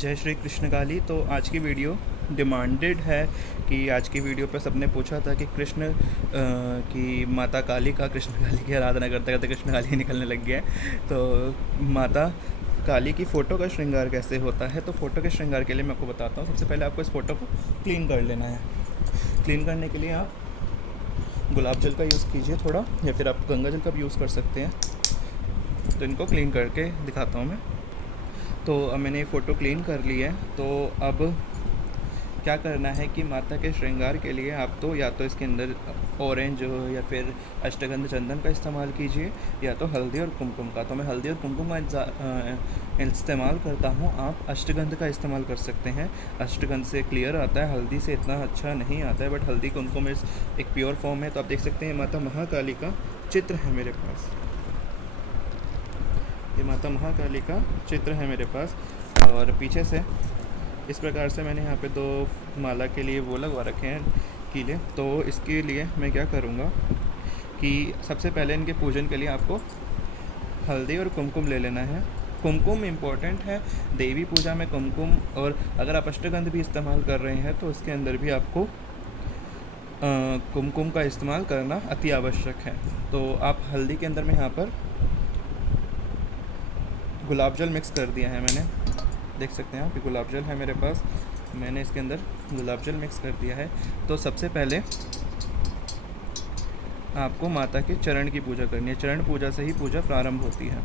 जय श्री कृष्ण काली। तो आज की वीडियो डिमांडेड है कि आज की वीडियो पर सबने पूछा था कि की माता काली का, कृष्ण काली की आराधना करते करते कृष्ण काली निकलने लग गया है। तो माता काली की फ़ोटो का श्रृंगार कैसे होता है, तो फ़ोटो के श्रृंगार के लिए मैं आपको बताता हूँ। सबसे पहले आपको इस फ़ोटो को क्लीन कर लेना है। क्लीन करने के लिए आप गुलाब जल का यूज़ कीजिए थोड़ा, या फिर आप गंगा जल का भी यूज़ कर सकते हैं। तो इनको क्लीन करके दिखाता हूँ मैं। तो अब मैंने ये फ़ोटो क्लीन कर ली है। तो अब क्या करना है कि माता के श्रृंगार के लिए आप तो या तो इसके अंदर ऑरेंज या फिर अष्टगंध चंदन का इस्तेमाल कीजिए, या तो हल्दी और कुमकुम का। तो मैं हल्दी और कुमकुम का इस्तेमाल करता हूँ। आप अष्टगंध का इस्तेमाल कर सकते हैं। अष्टगंध से क्लियर आता है, हल्दी से इतना अच्छा नहीं आता है, बट हल्दी कुमकुम इस एक प्योर फॉर्म है। तो आप देख सकते हैं माता महाकाली का चित्र है मेरे पास। ये माता महाकाली का चित्र है मेरे पास, और पीछे से इस प्रकार से मैंने यहाँ पे 2 माला के लिए वो लगवा रखे हैं कीले। तो इसके लिए मैं क्या करूँगा कि सबसे पहले इनके पूजन के लिए आपको हल्दी और कुमकुम ले लेना है। कुमकुम इम्पॉर्टेंट है देवी पूजा में, कुमकुम। और अगर आप अष्टगंध भी इस्तेमाल कर रहे हैं तो उसके अंदर भी आपको कुमकुम का इस्तेमाल करना अति आवश्यक है। तो आप हल्दी के अंदर में यहाँ पर गुलाब जल मिक्स कर दिया है मैंने, देख सकते हैं आप। ये गुलाब जल है मेरे पास, मैंने इसके अंदर गुलाब जल मिक्स कर दिया है। तो सबसे पहले आपको माता के चरण की पूजा करनी है। चरण पूजा से ही पूजा प्रारंभ होती है,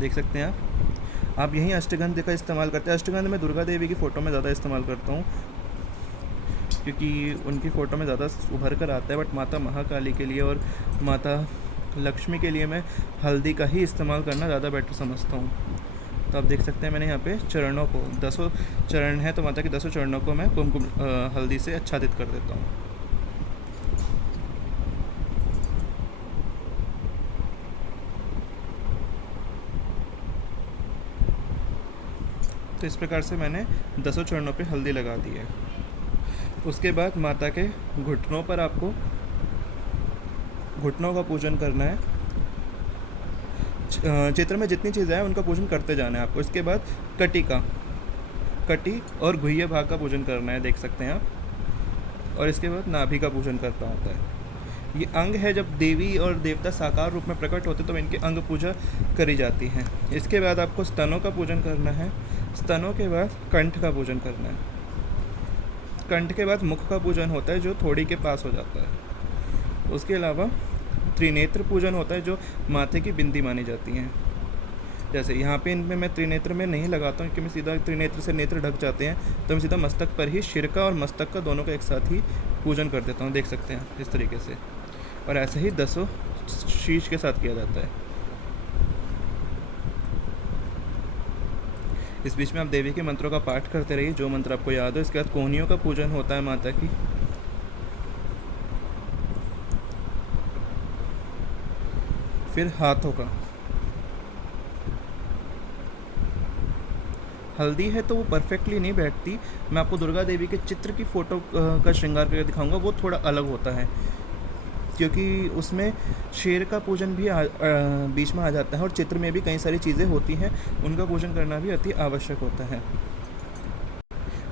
देख सकते हैं आप। आप यहीं अष्टगंध का इस्तेमाल करते हैं। अष्टगंध में दुर्गा देवी की फ़ोटो में ज़्यादा इस्तेमाल करता हूँ, क्योंकि उनकी फ़ोटो में ज़्यादा उभर कर आता है। बट माता महाकाली के लिए और माता लक्ष्मी के लिए मैं हल्दी का ही इस्तेमाल करना ज़्यादा बेटर समझता हूँ। तो आप देख सकते हैं मैंने यहाँ पे चरणों को 10 चरण है, तो माता के 10 चरणों को मैं कुमकुम हल्दी से आच्छादित कर देता हूँ। तो इस प्रकार से मैंने 10 चरणों पे हल्दी लगा दी है। उसके बाद माता के घुटनों पर आपको घुटनों का पूजन करना है। चित्र में जितनी चीज़ें हैं उनका पूजन करते जाना है आपको। इसके बाद कटी और गुह्य भाग का पूजन करना है, देख सकते हैं आप। और इसके बाद नाभि का पूजन करना होता है। ये अंग है, जब देवी और देवता साकार रूप में प्रकट होते तो इनकी अंग पूजा करी जाती है। इसके बाद आपको स्तनों का पूजन करना है। स्तनों के बाद कंठ का पूजन करना है। कंठ के बाद मुख का पूजन होता है, जो थोड़ी के पास हो जाता है। उसके अलावा त्रिनेत्र पूजन होता है, जो माथे की बिंदी मानी जाती हैं। जैसे यहाँ पे इनमें मैं त्रिनेत्र में नहीं लगाता हूँ, क्योंकि मैं सीधा त्रिनेत्र से नेत्र ढक जाते हैं, तो मैं सीधा मस्तक पर ही सिर का और मस्तक का दोनों का एक साथ ही पूजन कर देता हूँ, देख सकते हैं इस तरीके से। और ऐसे ही 10 शीश के साथ किया जाता है। इस बीच में आप देवी के मंत्रों का पाठ करते रहिए, जो मंत्र आपको याद हो। इसके बाद कोहनियों का पूजन होता है माता की। फिर हाथों का। हल्दी है तो वो परफेक्टली नहीं बैठती। मैं आपको दुर्गा देवी के चित्र की फ़ोटो का श्रृंगार करके दिखाऊंगा, वो थोड़ा अलग होता है, क्योंकि उसमें शेर का पूजन भी बीच में आ जाता है, और चित्र में भी कई सारी चीज़ें होती हैं, उनका पूजन करना भी अति आवश्यक होता है।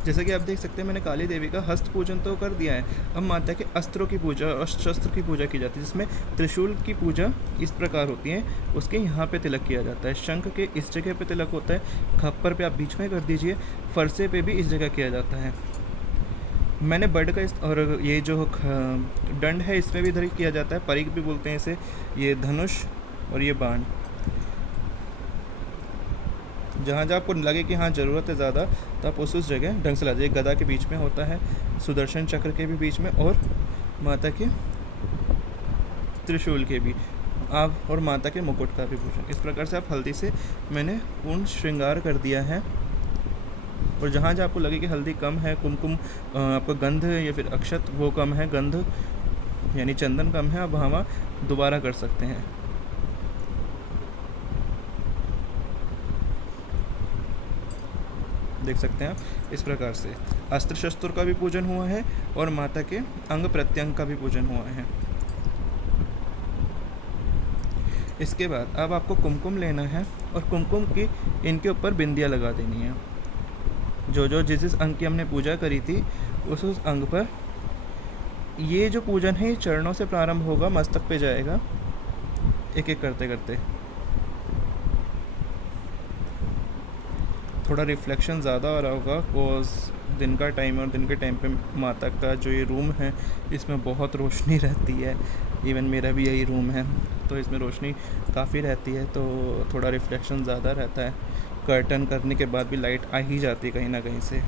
जैसे कि आप देख सकते हैं मैंने काली देवी का हस्त पूजन तो कर दिया है। अब माता के अस्त्रों की पूजा और शस्त्र की पूजा की जाती है, जिसमें त्रिशूल की पूजा इस प्रकार होती है। उसके यहाँ पे तिलक किया जाता है, शंख के इस जगह पे तिलक होता है, खप्पर पे आप बीच में कर दीजिए, फरसे पे भी इस जगह किया जाता है। मैंने बर्ड का और ये जो दंड है इसमें भी इधर किया जाता है, परिक भी बोलते हैं इसे। ये धनुष और ये बाण, जहाँ जहाँ आपको लगे कि हाँ ज़रूरत है ज़्यादा, तो आप उस जगह ढंग से ला जाइए। गदा के बीच में होता है, सुदर्शन चक्र के भी बीच में, और माता के त्रिशूल के भी आप, और माता के मुकुट का भी पूजन। इस प्रकार से आप हल्दी से मैंने पूर्ण श्रृंगार कर दिया है। और जहाँ जहाँ आपको लगे कि हल्दी कम है, कुमकुम आपका गंध या फिर अक्षत वो कम है, गंध यानी चंदन कम है, आप वहाँ दोबारा कर सकते हैं। देख सकते हैं आप। इस प्रकार से अस्त्र शस्त्र का भी पूजन हुआ है, और माता के अंग प्रत्यंग का भी पूजन हुआ है। इसके बाद अब आपको कुमकुम लेना है और कुमकुम की इनके ऊपर बिंदियाँ लगा देनी है। जो जिस अंग की हमने पूजा करी थी उस अंग पर। ये जो पूजन है ये चरणों से प्रारंभ होगा, मस्तक पे जाएगा एक एक करते करते। थोड़ा रिफ्लेक्शन ज़्यादा आ रहा होगा कोस दिन का टाइम है और दिन के टाइम पे माता का जो ये रूम है इसमें बहुत रोशनी रहती है। इवन मेरा भी यही रूम है तो इसमें रोशनी काफ़ी रहती है, तो थोड़ा रिफ्लेक्शन ज़्यादा रहता है। कर्टन करने के बाद भी लाइट आ ही जाती है कहीं ना कहीं से।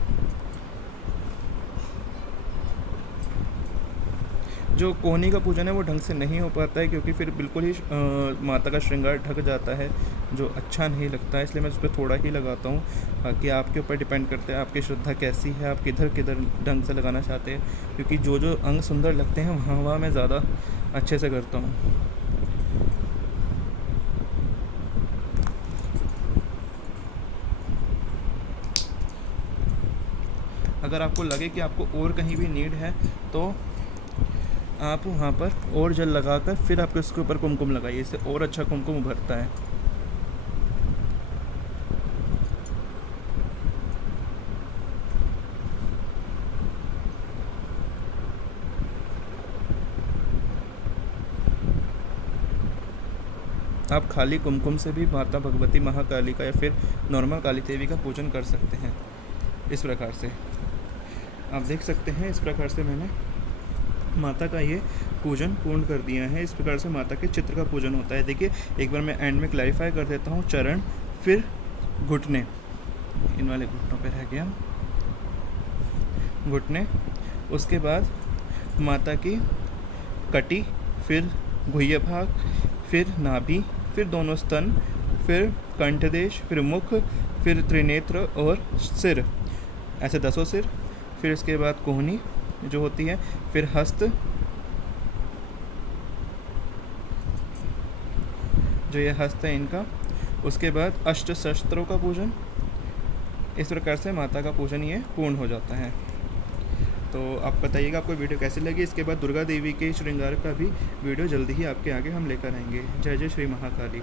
जो कोहनी का पूजन है वो ढंग से नहीं हो पाता है क्योंकि फिर बिल्कुल ही माता का श्रृंगार ढक जाता है, जो अच्छा नहीं लगता है। इसलिए मैं उस पर थोड़ा ही लगाता हूँ। बाकी आपके ऊपर डिपेंड करता है आपकी श्रद्धा कैसी है, आप किधर किधर ढंग से लगाना चाहते हैं, क्योंकि जो अंग सुंदर लगते हैं वहाँ मैं ज़्यादा अच्छे से करता हूँ। अगर आपको लगे कि आपको और कहीं भी नीड है तो आप वहाँ पर और जल लगाकर फिर आप इसके ऊपर कुमकुम लगाइए, इससे और अच्छा कुमकुम उभरता है। आप खाली कुमकुम से भी माता भगवती महाकाली का या फिर नॉर्मल काली देवी का पूजन कर सकते हैं। इस प्रकार से आप देख सकते हैं, इस प्रकार से मैंने माता का ये पूजन पूर्ण कर दिया है। इस प्रकार से माता के चित्र का पूजन होता है। देखिए एक बार मैं एंड में क्लैरिफाई कर देता हूँ। चरण, फिर घुटने, इन वाले घुटनों पे रह गया घुटने, उसके बाद माता की कटी, फिर गुह्य भाग, फिर नाभि, फिर दोनों स्तन, फिर कंठदेश, फिर मुख, फिर त्रिनेत्र और सिर, ऐसे 10 सिर। फिर इसके बाद कोहनी जो होती है, फिर हस्त जो ये हस्त है इनका, उसके बाद अष्ट शस्त्रों का पूजन। इस प्रकार से माता का पूजन ये पूर्ण हो जाता है। तो आप बताइएगा आपको वीडियो कैसी लगी। इसके बाद दुर्गा देवी के श्रृंगार का भी वीडियो जल्दी ही आपके आगे हम लेकर आएंगे। जय जय श्री महाकाली।